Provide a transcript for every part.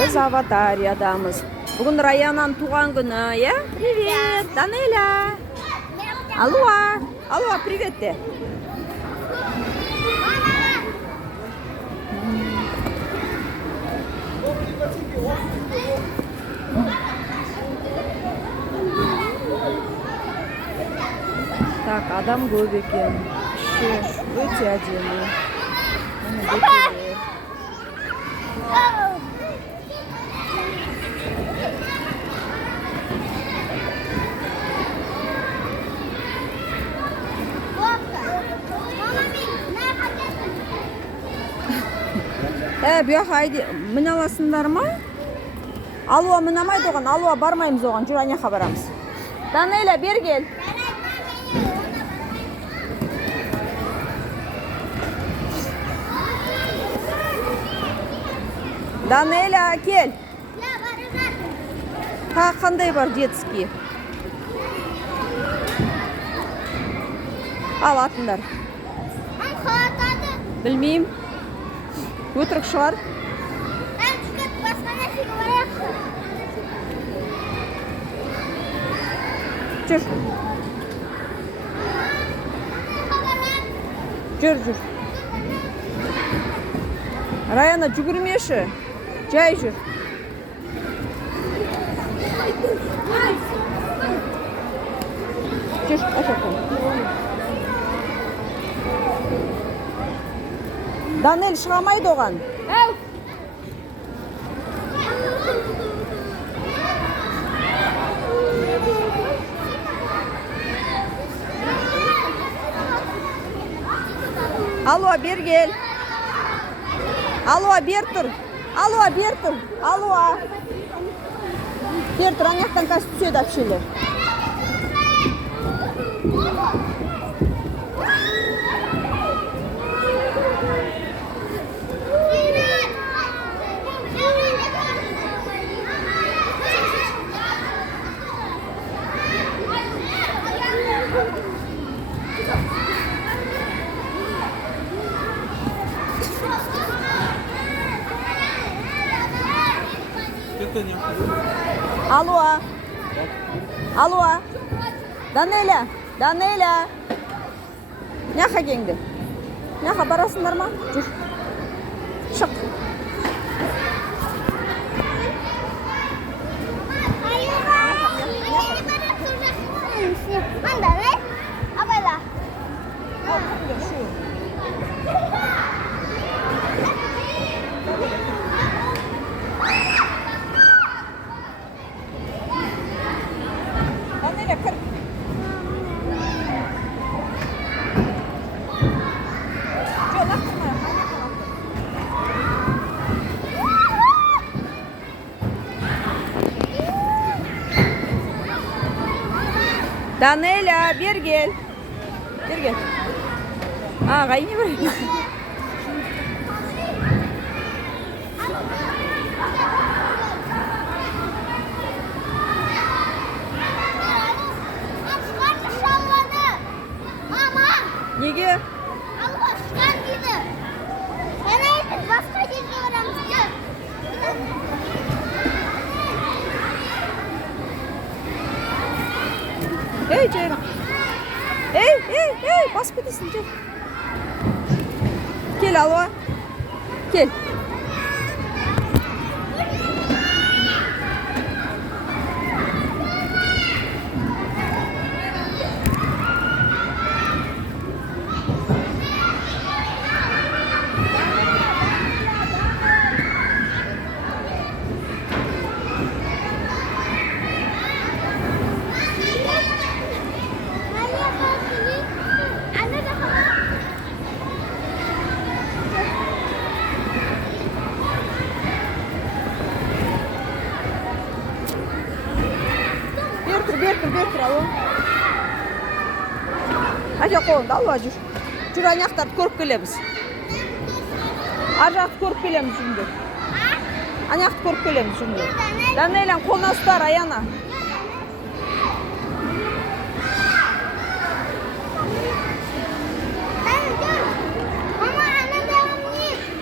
Біз аватариядамыз. Бүгін Раянаның туған күні, я? Привет, Данеля. Алуа. Алуа, привет де. Так, адам көп екен. Өте әдемі. Бұяқ айди, міне аласыңдар ма? Алуа мінамайды оған, алуа бармаймыз оған, жүр аняқа барамыз. Данеля, бер кел. Данеля, кел. Қандай бар детский? Ал, атыңдар. Білмейм. Өтірік шығар. Жүр. Жүр. Раяна, жүгірмеші. Жай жүр. Жүр, ашақын. Данел шығамайды оған. Алуа, бер кел. Алуа, бер тұр. Алуа, бер тұр. Алуа. Бер тұр, аңяқтан қасы түседі әпшелер. Алуа. Алуа. Данеля. Данеля. Няха кеңді. Няха барасыңдар ма? Жүр. Шық. Данеля, бер кел. Бер кел. Ағай не бар? Неге? Алуа шыққан дейді. Мен айтып, басқа жерге барамыз. Ей, жайра. Ей, басып кетесің, жай. Кел, Алуа. Кел. Бер тұр, Алуа. Әже қолында, Алуа жүр. Жүр, аяқтарды көріп келеміз. Ажақты көріп келеміз жүріңдер. Аяқты көріп келеміз жүріңдер. Данелян қолына ұстар, Аяна.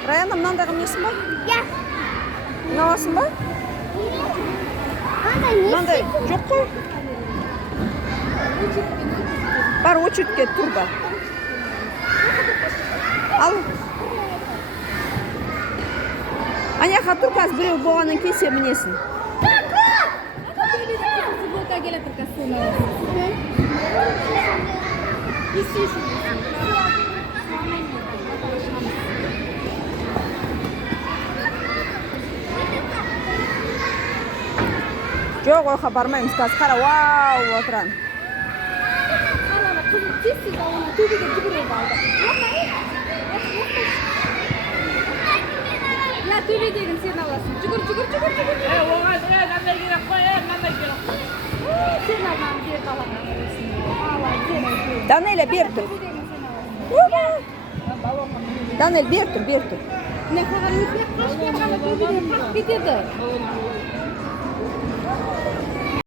Раяна, мынандағым несін ба? Mine alasın ba? Anda ne Mınандай istiyorsun? жоқ қой. Бар, очередке тұр бар. Ал. Аяққа тұр, қазір біреу болғаннан кейін сен мінесің. Футболка келе тұр костюмі. Жоқ, ойға бармаймыз, қазір қара, вау, отыран. Қаланы қызы тез-тез ауына төбеге жүгіреді алды. Я төбедегін сен аласың. Жүгір. Оған мынандай керек қой, мынандай керек қой. Сен алған жер қалаған. Данеля, бер тұр. Төбедегін сен аласың. Данель, бер тұр. Не қаған өтмек қашпай қана төбеден қашып кетеді.